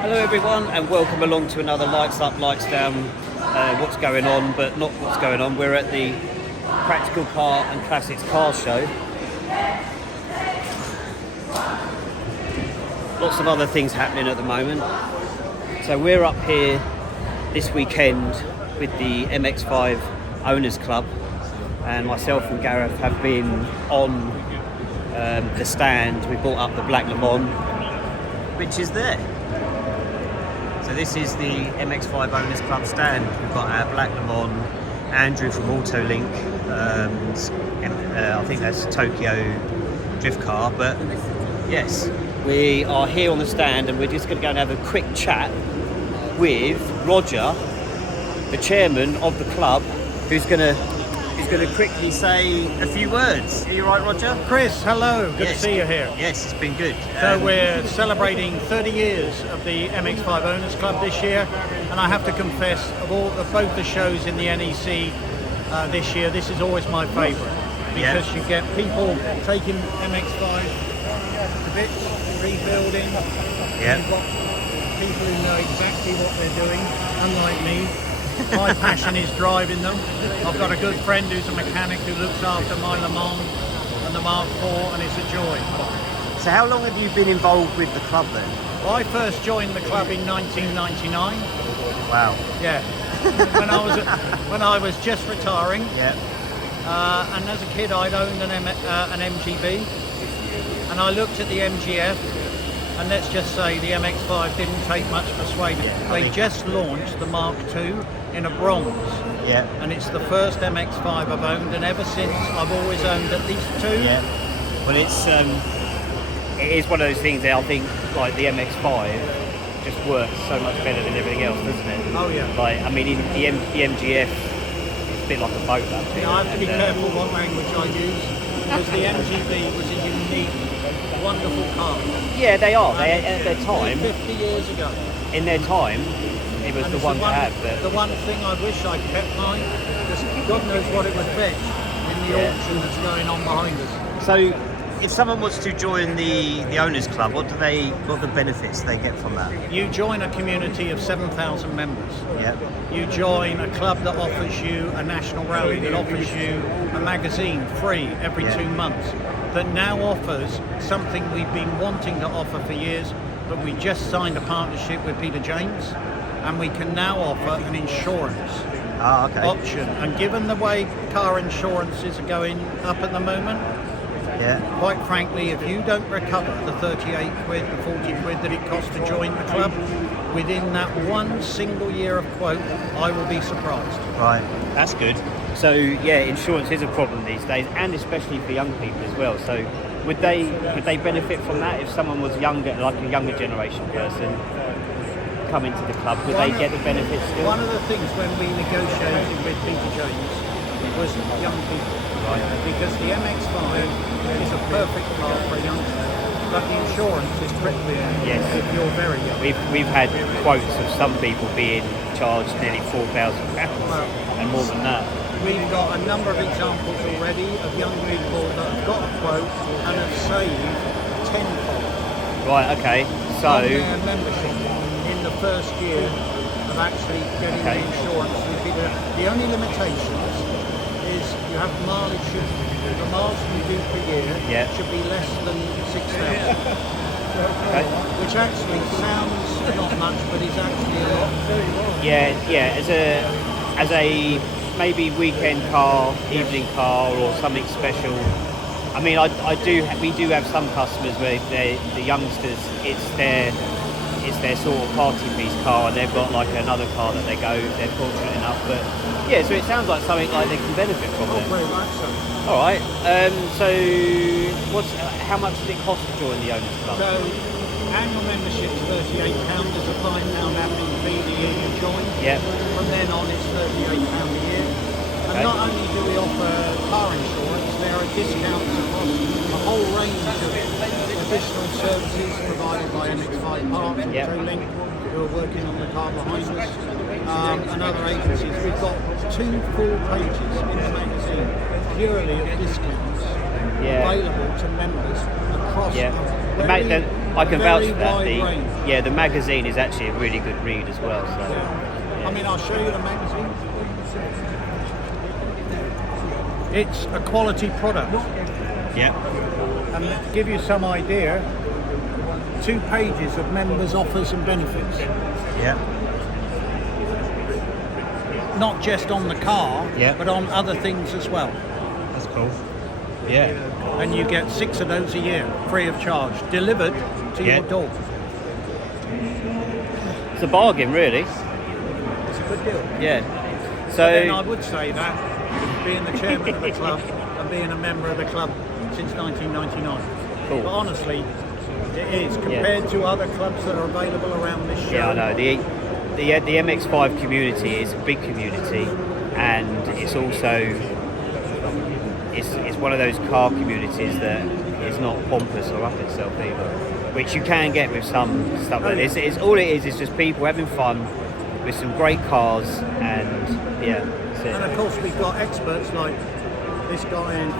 Hello everyone and welcome along to another Lights Up, Lights Down, what's going on but not what's going on. We're at the Practical Car and Classics Car Show. Lots of other things happening at the moment. So we're up here this weekend with the MX5 Owners Club, and myself and Gareth have been on the stand. We brought up the Black Le Mans, which is there. So this is the MX5 Owners Club stand. We've got our Black Le Mans, Andrew from Autolink, I think that's Tokyo drift car, but yes, we are here on the stand and we're just going to go and have a quick chat with Roger, the chairman of the club, who's going to quickly say a few words. Are you right, Roger? Chris, hello. Good to see you here. Yes, it's been good. So we're celebrating 30 years of the MX5 Owners Club this year, and I have to confess, of both the shows in the NEC this year, this is always my favourite, because you get people taking MX5 to bits, rebuilding. You've got people who know exactly what they're doing, unlike me. My passion is driving them. I've got a good friend who's a mechanic who looks after my Le Mans and the Mark IV, and it's a joy. So how long have you been involved with the club then? Well, I first joined the club in 1999. Wow. Yeah. when I was just retiring. Yeah. And as a kid, I'd owned an MGB, and I looked at the MGF. And let's just say the MX5 didn't take much persuading. They just launched the Mark II in a bronze. Yeah. And it's the first MX5 I've owned, and ever since I've always owned at least two. Yeah. Well, it is one of those things that I think, like, the MX5 just works so much better than everything else, doesn't it? Oh yeah. Like, I mean, the MGF, it's a bit like a boat, that thing. I have to be careful what language I use, because the MGB was a unique, wonderful car. Yeah, they are. They, at their time, 50 years ago. In their time, it was the one to have. But the one thing I wish I'd kept mine, because God knows what it would fetch in the auction that's going on behind us. So, if someone wants to join the Owners Club, what are the benefits they get from that? You join a community of 7,000 members. Yeah. You join a club that offers you a national rally, that offers you a magazine free every 2 months, that now offers something we've been wanting to offer for years, but we just signed a partnership with Peter James, and we can now offer an insurance option. And given the way car insurances are going up at the moment, quite frankly, if you don't recover the 38 quid, the 40 quid that it costs to join the club, within that one single year of quote, I will be surprised. Right, that's good. So yeah, insurance is a problem these days, and especially for young people as well. So would they benefit from that if someone was younger, like a younger generation person, come into the club? Would they get the benefits still? One of the things when we negotiated with Peter James was young people, because the MX5 is a perfect car for a youngster, but the insurance is trickly if you're very young. We've had quotes of some people being charged nearly £4,000 and more than that. We've got a number of examples already of young people that have got a quote and have saved tenfold. Right, okay. So their membership in the first year of actually getting the insurance. The only limitations is you have mileage. The miles you do per year should be less than 6,000. Which actually sounds not much, but is actually a lot. Yeah. As a maybe weekend car, evening car, or something special. I mean, we do have some customers where the youngsters, it's their sort of party piece car, and they've got like another car that they're fortunate enough. But yeah, so it sounds like something like they can benefit from. Oh, very much so. All right. So how much does it cost to join the Owners Club? So annual membership is £38. There's a £5 admin fee the year you join. Yeah. From then on, it's £38 a year. And not only do we offer car insurance, there are discounts across a whole range of additional services provided by MX5 Parts and Autolink, who are working on the car behind us, and other agencies. We've got 2 full pages in the magazine purely of discounts available to members across a I can vouch very for that. wide range. The magazine is actually a really good read as well. So. I mean, I'll show you the magazine. It's a quality product. Yeah. And to give you some idea, 2 pages of members' offers and benefits. Yeah. Not just on the car, Yeah. but on other things as well. That's cool. Yeah. And you get 6 of those a year, free of charge, delivered to your door. It's a bargain, really. It's a good deal. Yeah. But So then I would say that, being the chairman of the club and being a member of the club since 1999. Cool. But honestly, it is, compared to other clubs that are available around this show. Yeah, I know. The MX5 community is a big community, and it's also it's one of those car communities that is not pompous or up itself either, which you can get with some stuff like this. It's all it is just people having fun with some great cars, and that's it. And of course we've got experts like this guy and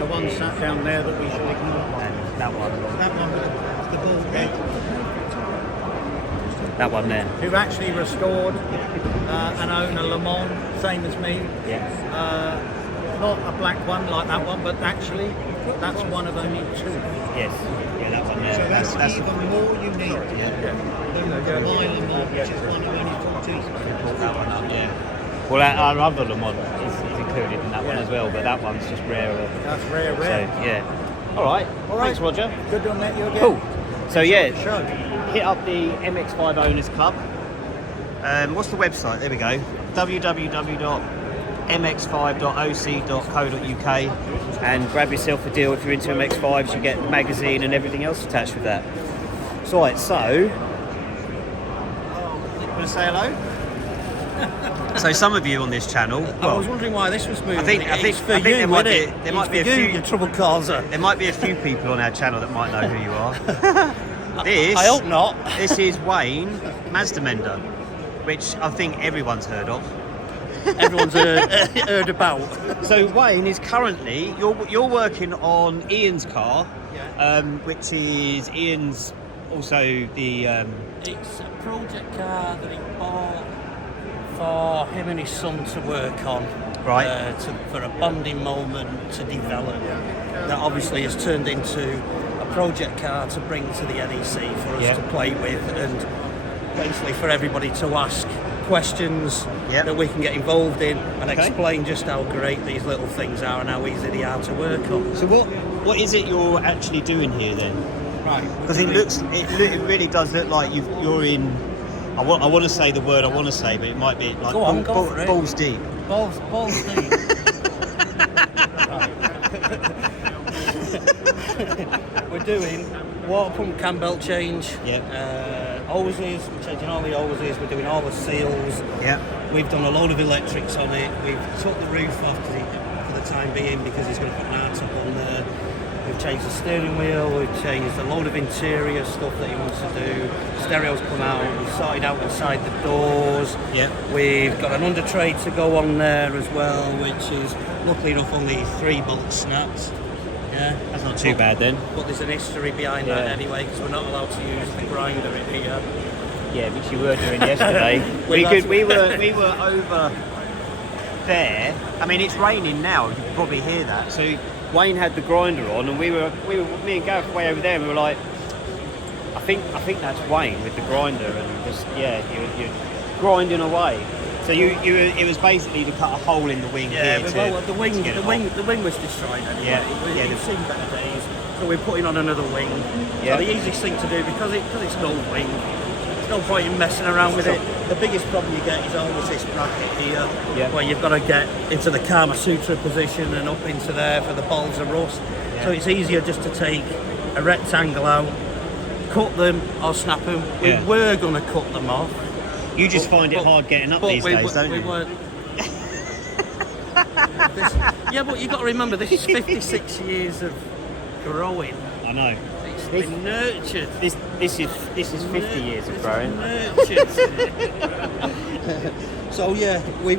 the one sat down there that we should ignore. And that one With the ball head. That one there. Who actually restored and own a Le Mans, same as me. Yeah. Not a black one like that one, but actually that's one of only 2. Yes. Yeah, that one there. So that's even more unique Yeah. than my Le Mans, which is one of only 14. That one up, yeah. Well, our other Le Mans is included in that one as well, but that one's just rarer. That's rare. So, yeah. All right. Thanks, Roger. Good to meet you again. Cool. So, Show. hit up the MX5 Owners Club. What's the website? There we go. www.mx5.oc.co.uk, and grab yourself a deal if you're into MX5s. You get the magazine and everything else attached with that. So, want to say hello? So some of you on this channel, I was wondering why this was moving. I think there might be a few. Your trouble causer. There might be a few people on our channel that might know who you are. I hope not. This is Wayne Mazda Mender, which I think everyone's heard of. Everyone's heard about. So Wayne is currently you're working on Iain's car, which is Iain's also the. It's a project car that he bought for him and his son to work on. Right. For a bonding moment to develop. That obviously has turned into a project car to bring to the NEC for us to play with, and basically for everybody to ask questions that we can get involved in and explain just how great these little things are and how easy they are to work on. So what is it you're actually doing here then? Right. Because it really does look like you're in. I want to say the word I want to say, but it might be like balls deep. Balls deep. We're doing water pump cam belt change. Hoses, we're changing all the hoses. We're doing all the seals. We've done a load of electrics on it. We've took the roof off for the time being because he's going to put an art up on there. We've changed the steering wheel, we've changed a load of interior stuff that he wants to do. Stereos come out, we've sorted out inside the doors. We've got an under tray to go on there as well, which is luckily enough only 3 bolt snaps. That's not too bad then. But there's an history behind that anyway, because we're not allowed to use the grinder in here. Yeah, which you were doing yesterday. we were over there. I mean, it's raining now. You can probably hear that. So Wayne had the grinder on, and me and Gareth were way over there, and we were like, I think that's Wayne with the grinder, and just you're grinding away. So it was basically to cut a hole in the wing here. The wing was destroyed anyway. We've seen better days, so we're putting on another wing. So the easiest thing to do, because it's an old wing, there's no point in messing around with it. The biggest problem you get is always this bracket here, where you've got to get into the Kama Sutra position and up into there for the balls of rust. So it's easier just to take a rectangle out, cut them or snap them. We were going to cut them off. You just find it hard getting up these days, don't you? But you've got to remember, this is 56 years of growing. I know. It's been nurtured. This is 50 years of growing. Nurtured. So we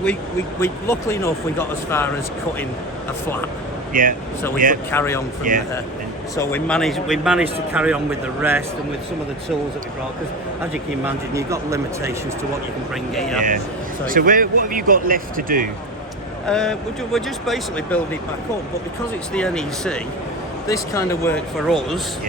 luckily enough we got as far as cutting a flap. Yeah. So we could carry on from there. So we managed to carry on with the rest and with some of the tools that we brought, because as you can imagine, you've got limitations to what you can bring here. Yeah. So what have you got left to do? We're just basically building it back up, but because it's the NEC, this kind of work for us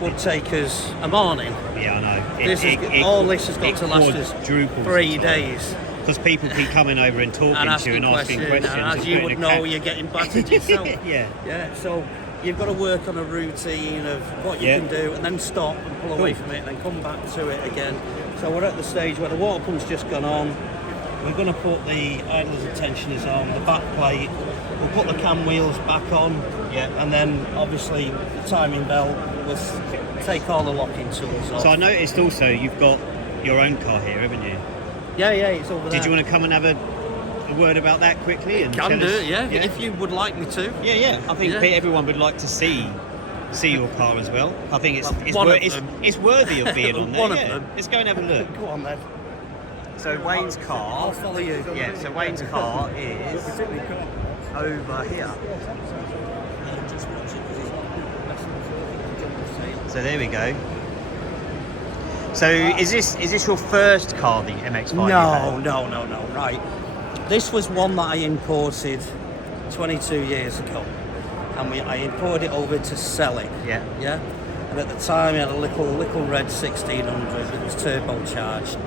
would take us a morning. Yeah, I know. All this has got to last us 3 days. Because people keep coming over and talking to you and asking questions. And as you would know, you're getting battered yourself. Yeah. So you've got to work on a routine of what you can do, and then stop and pull away from it, and then come back to it again. So we're at the stage where the water pump's just gone on. We're going to put the idlers and tensioners on, the back plate. We'll put the cam wheels back on, and then obviously the timing belt. We'll take all the locking tools off. So I noticed also you've got your own car here, haven't you? Yeah, it's over there. Did you want to come and have a word about that quickly? And can do it, if you would like me to. Yeah. I think everyone would like to see your car as well. I think it's worthy of being on there. One of them. Let's go and have a look. Go on then. So Wayne's car. I'll follow you. Yeah. So Wayne's car is over here. So there we go. So is this your first car, the MX5? No. Right. This was one that I imported 22 years ago, and I imported it over to sell it. Yeah. And at the time, I had a little red 1600 that was turbocharged,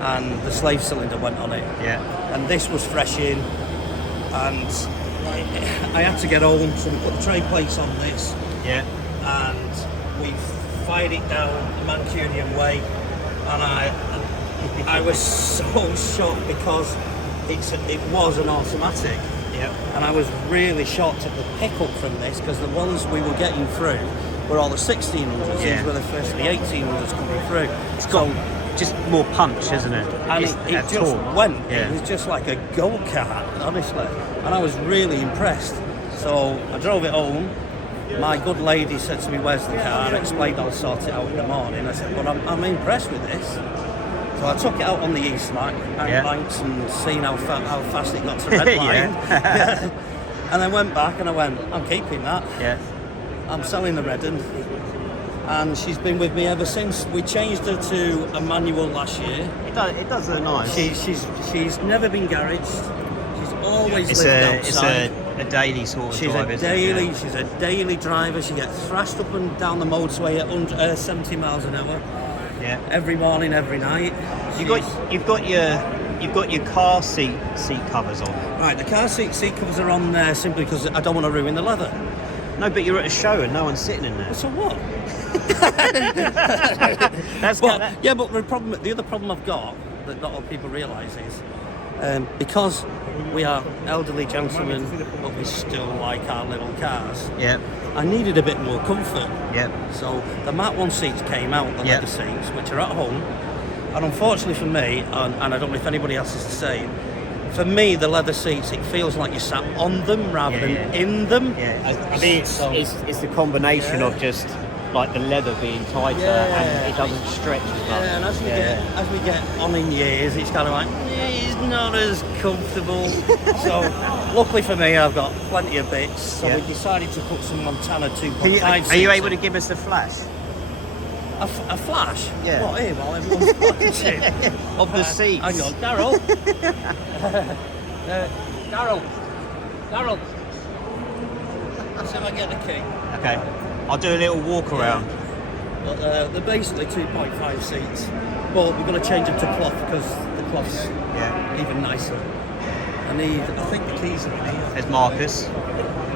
and the slave cylinder went on it. Yeah. And this was fresh in, and I had to get home, so we put the tray plates on this. Yeah. And we fired it down the Mancunian way, and I was so shocked because it was an automatic. Yep. And I was really shocked at the pickup from this, because the ones we were getting through were all the 1600s. These were the first of the 1800s coming through. It's got just more punch, isn't it? And it just went. It was just like a go-kart, honestly. And I was really impressed. So I drove it home. My good lady said to me, "Where's the car?" I explained I'll sort it out in the morning. I said, "But I'm impressed with this." So I took it out on the E-Smack and banks and seen how fast it got to red line. And then went back and I went, "I'm keeping that. Yeah. I'm selling the red one." And she's been with me ever since. We changed her to a manual last year. It does look nice. She's never been garaged. She's always lived outside. It's a daily sort of drive, isn't it? She's a daily driver. She gets thrashed up and down the motorway at 70 miles an hour. Yeah. Every morning, every night. You've got your car seat covers on. Right, the car seat covers are on there simply because I don't want to ruin the leather. No, but you're at a show and no one's sitting in there. So what? That's but the other problem I've got that not all people realise is because we are elderly gentlemen, but we still like our little cars. Yeah. I needed a bit more comfort. Yeah. So the Mat 1 seats came out, the leather seats, which are at home. And unfortunately for me, and I don't know if anybody else is the same, for me, the leather seats, it feels like you sat on them rather than in them. Yeah. I think it's the combination of just like the leather being tighter and it doesn't stretch as much. Yeah, and as we get on in years, it's kind of like, it's not as comfortable. So luckily for me, I've got plenty of bits. So we decided to put some Montana 2.5 seats. Are you able to give us a flash? A flash? Yeah. What, here, while everyone's watching? Of the seats. Hang on, Daryl. Daryl. Let's see if I get the key. Okay. I'll do a little walk around. But they're basically 2.5 seats. But we're going to change them to cloth because the cloth's even nicer. I think the keys are in here. There's Marcus,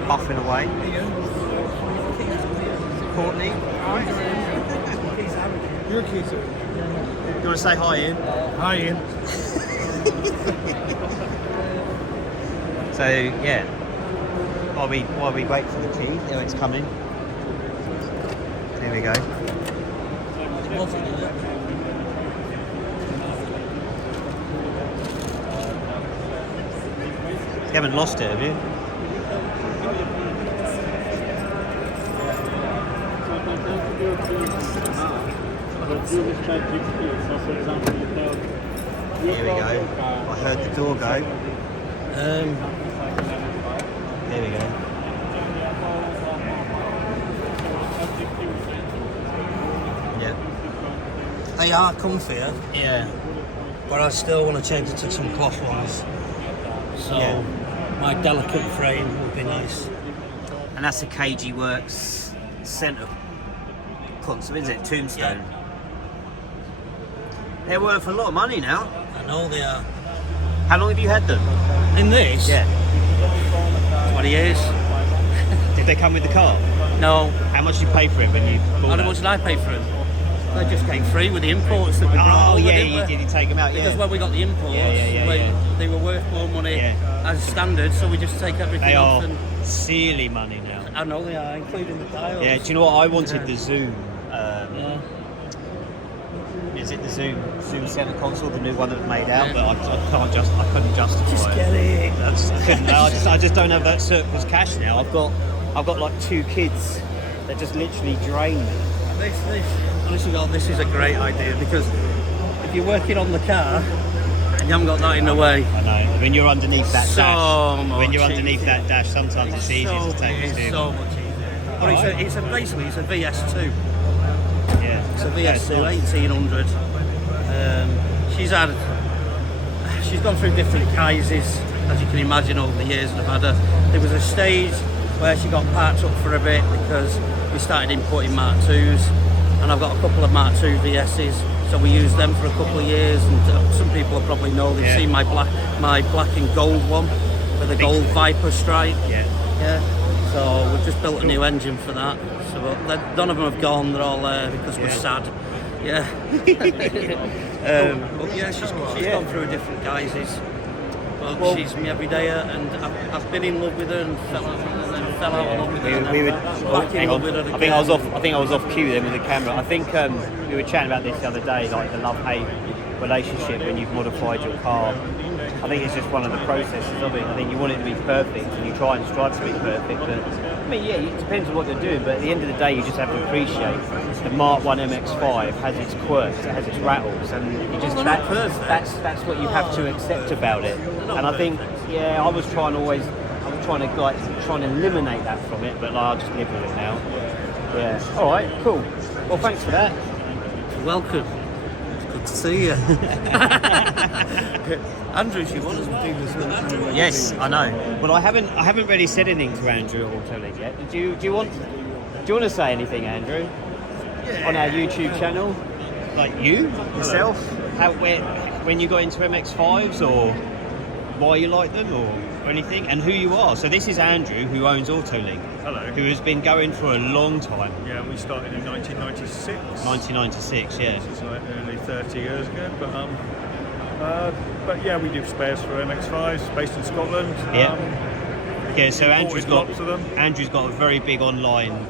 puffing away. Courtney. Your keys are in. You want to say hi, Ian? Hi, Ian. So yeah, while we wait for the key, it's coming. Here we go. You haven't lost it, have you? Here we go. I heard the door go. Here we go. Yeah. They are comfier, Yeah. but I still want to change it to some cloth ones. So Yeah. my delicate frame would be nice. And that's a KG Works centre console, is it? Tombstone. Yeah. They're worth a lot of money now. I know they are. How long have you had them? In this? Yeah. 20 years. Did they come with the car? No. How much did you pay for it when you bought How it? much did I pay for them? They just came free with the imports that we brought Oh over, yeah, didn't we? you take them out, yeah. Because when we got the imports, they were worth more money as standard, so we just take everything They off. are And silly money now. I know they are, including the dials. Yeah, do you know what? I wanted the Zoom. Yeah. Is it the Zoom Center console, the new one that was made out? But I couldn't justify Just it. get it. I couldn't. I just don't have that surplus cash now. I've got like 2 kids that just literally drain me. This, honestly, God, this is a great idea because if you're working on the car and you haven't got that in the way, I know. When you're underneath that So dash, much when you're underneath easier. that dash, sometimes it's easier to take the It's steering. so much easier. But it's basically it's a VS2. Yeah. It's a Yeah, it's VS2 nice. 1800. She's gone through different guises, as you can imagine, over the years that I've had her. There was a stage where she got parked up for a bit because we started importing Mark IIs, and I've got a couple of Mark II VSs, so we used them for a couple of years. And some people will probably know they've seen my black and gold one with a gold Viper stripe. Yeah. Yeah. So we've just built a new engine for that. So none of them have gone. They're all there because we're sad. Yeah. But yeah, she's gone through different guises. But she's me every day, and I've been in love with her and fell out of love with her. and then back in love with her I think I was again. off. I was off cue then with the camera. I think we were chatting about this the other day, like the love-hate relationship when you've modified your car. I think it's just one of the processes of it. I think you want it to be perfect, and you try and strive to be perfect. But I mean, yeah, it depends on what you're doing. But at the end of the day, you just have to appreciate the Mark 1 MX5 has its quirks, it has its rattles, and you just that's what you have to accept about it. And I think, I was trying to eliminate that from it, but I'll just live with it now. Yeah. All right. Cool. Well, thanks for that. Welcome. It's good to see you. Andrew, you want us to do this with Andrew? Yes, I know. But I haven't really said anything to Andrew or Autolink yet. Do you want to say anything, Andrew? Yeah. On our YouTube channel? Like you yourself? When you got into MX5s, or why you like them, or anything, and who you are. So this is Andrew, who owns Autolink. Hello. Who has been going for a long time. Yeah, we started in 1996. 1996, yeah. This is like nearly 30 years ago. But yeah, we do spares for MX5s based in Scotland. Yeah, so Andrew's got lots of them. Andrew's got a very big online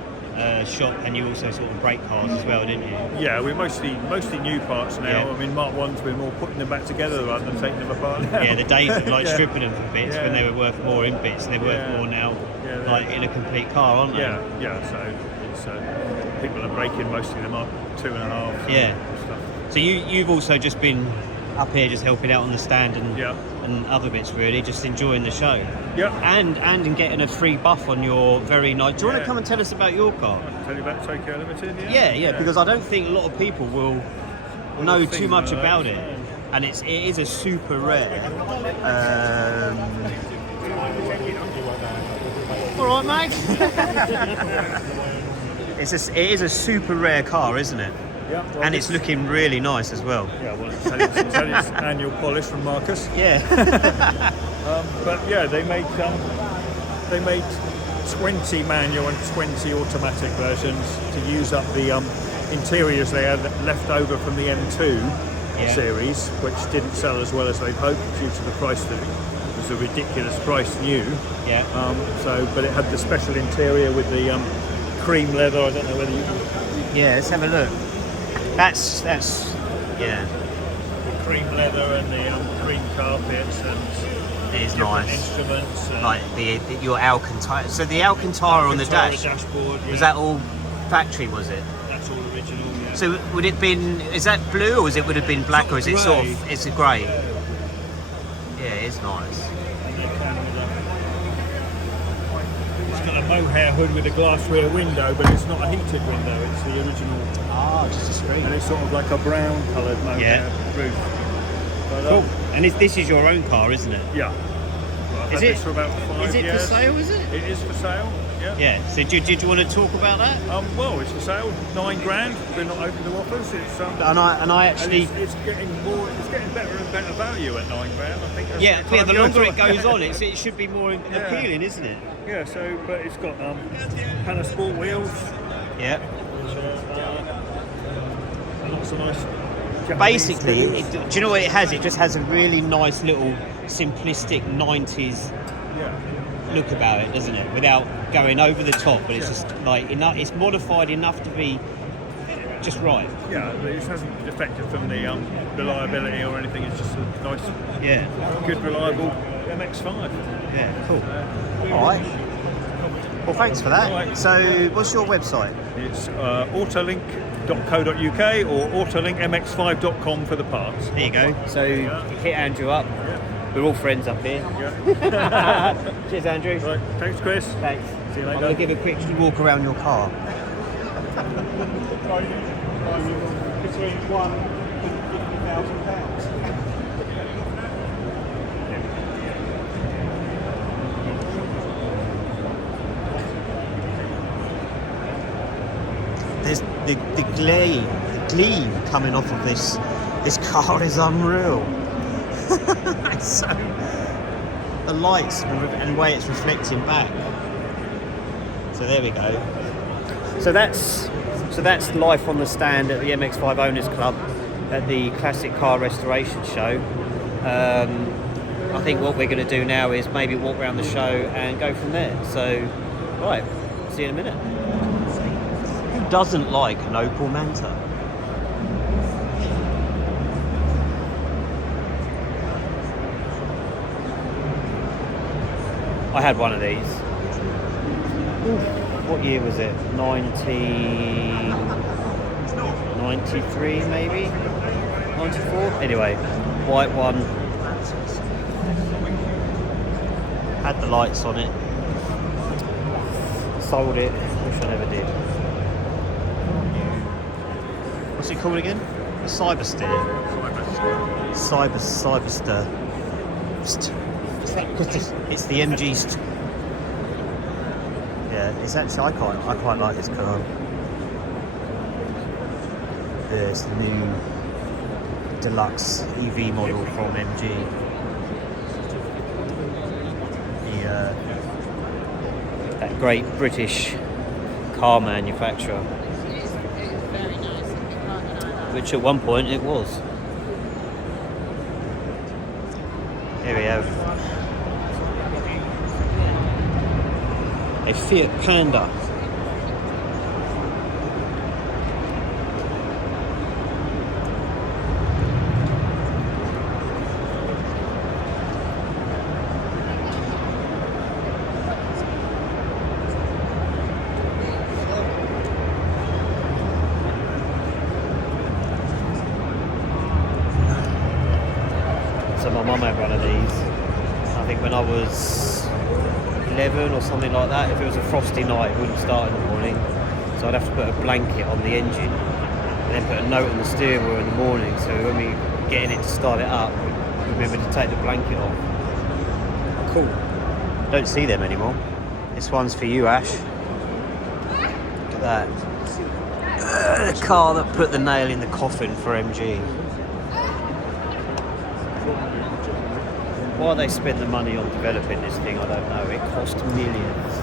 shop, and you also sort of break cars as well, didn't you? Yeah, we're mostly new parts now. Yeah. I mean, Mark 1s, we're more putting them back together rather than taking them apart now. Yeah, the days of like Yeah. stripping them for bits when they were worth more in bits, they're worth more now, like in a complete car, aren't they? Yeah. So it's, people are breaking mostly the Mark 2.5. Yeah. and stuff. So you've also just been up here just helping out on the stand and other bits, really, just enjoying the show. Yeah. And getting a free buff on your very nice. Do you want to come and tell us about your car? I'll tell you about Tokyo Limited. Yeah, because I don't think a lot of people will know too much like about that. it, and it is a super rare. All right, mate. It is a super rare car, isn't it? Yeah, well, and it's looking really nice as well. Yeah, well, it's had its annual polish from Marcus. Yeah. But yeah, they made 20 manual and 20 automatic versions to use up the interiors they had left over from the M2 series, which didn't sell as well as they'd hoped due to the price that it was a ridiculous price new. Yeah. But it had the special interior with the cream leather. I don't know whether you. Yeah, let's have a look. That's yeah. The cream leather and the cream carpets and it is different nice. Instruments. Like your Alcantara. So the Alcantara on the dash. Dashboard. Yeah. Was that all factory? Was it? That's all original. Yeah. So would it been? Is that blue, or would it been black, or is it sort of? It's a grey. Yeah, it's nice. It's got a mohair hood with a glass rear window, but it's not a heated window. It's the original. Ah, just a screen. And it's sort of like a brown coloured mohair roof. But, Cool. And this is your own car, isn't it? Yeah. Well, I've Is had it? this for about 5 Is it years. for sale? Is it? It is for sale. Yeah. Yeah. So did you want to talk about that? Well, it's for sale. £9,000. We're not open to offers. It's And I actually. and it's getting more. It's getting better and better value at £9,000. I think. As Yeah, time the longer goes it goes on, it should be more appealing, isn't it? Yeah. So, but it's got Hannah Sport wheels. Yeah. Lots of nice. Japanese Basically, wheels. do you know what it has? It just has a really nice little simplistic 90s Yeah. look about it, doesn't it? Without going over the top, but it's just like enough. It's modified enough to be just right. Yeah, it hasn't defected from the reliability or anything. It's just a nice, Yeah. good, reliable MX5. Yeah. Cool. All right. Well, thanks for that. All right. So, what's your website? It's autolink.co.uk or autolinkmx5.com for the parts. There you go. So, hit Andrew up. We're all friends up here. Yeah. Cheers, Andrew. Right. Thanks, Chris. Thanks. See you I'm later. going to give a quick walk around your car. Between £1,000 and £50,000. There's the gleam coming off of this car is unreal. It's so, the lights and the way it's reflecting back. So there we go. So that's life on the stand at the MX5 Owners Club at the Classic Car Restoration Show. I think what we're going to do now is maybe walk around the show and go from there. So, right, see you in a minute. Who doesn't like an Opel Manta? I had one of these. What year was it? 1993 maybe? 94? Anyway, white one. Had the lights on it. Sold it. Wish I never did. What's it called again? Cyberster. Cyberster. Because it's the MG's. Yeah, it's actually I quite like this car. There's the new deluxe EV model from MG. That great British car manufacturer, which at one point it was. Here we have a Fiat Panda. So my mum had one of these. I think when I was 11 or something like that. If it was a frosty night, it wouldn't start in the morning, so I'd have to put a blanket on the engine and then put a note on the steering wheel in the morning, so when we getting it to start it up, we'd be able to take the blanket off. Cool. Don't see them anymore. This one's for you, Ash. Look at that. The car that put the nail in the coffin for MG. Why they spend the money on developing this thing, I don't know. It cost millions.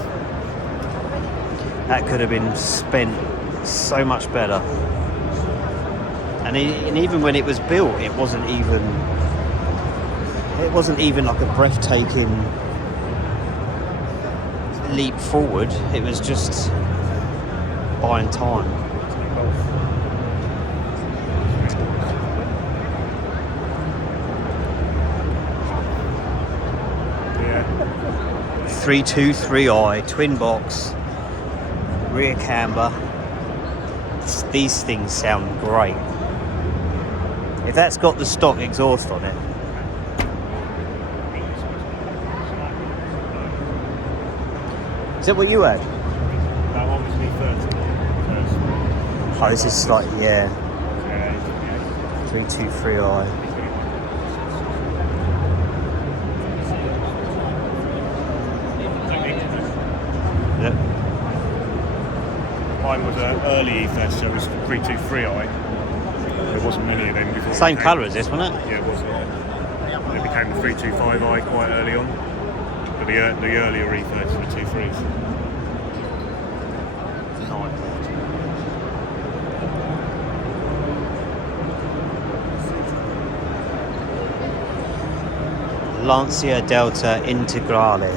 That could have been spent so much better. And even when it was built, it wasn't even like a breathtaking leap forward. It was just buying time. 323i, twin box, rear camber. These things sound great. If that's got the stock exhaust on it. Is that what you had? That one was V30. Oh, this is slightly, yeah. 323i. Yep. Mine was an early E-Fest, so it was 323i. There wasn't many of them before. Same colour as this, wasn't it? Yeah, it was. It became the 325i quite early on. But the earlier E-Fest were 2.3s. Lancia Delta Integrale.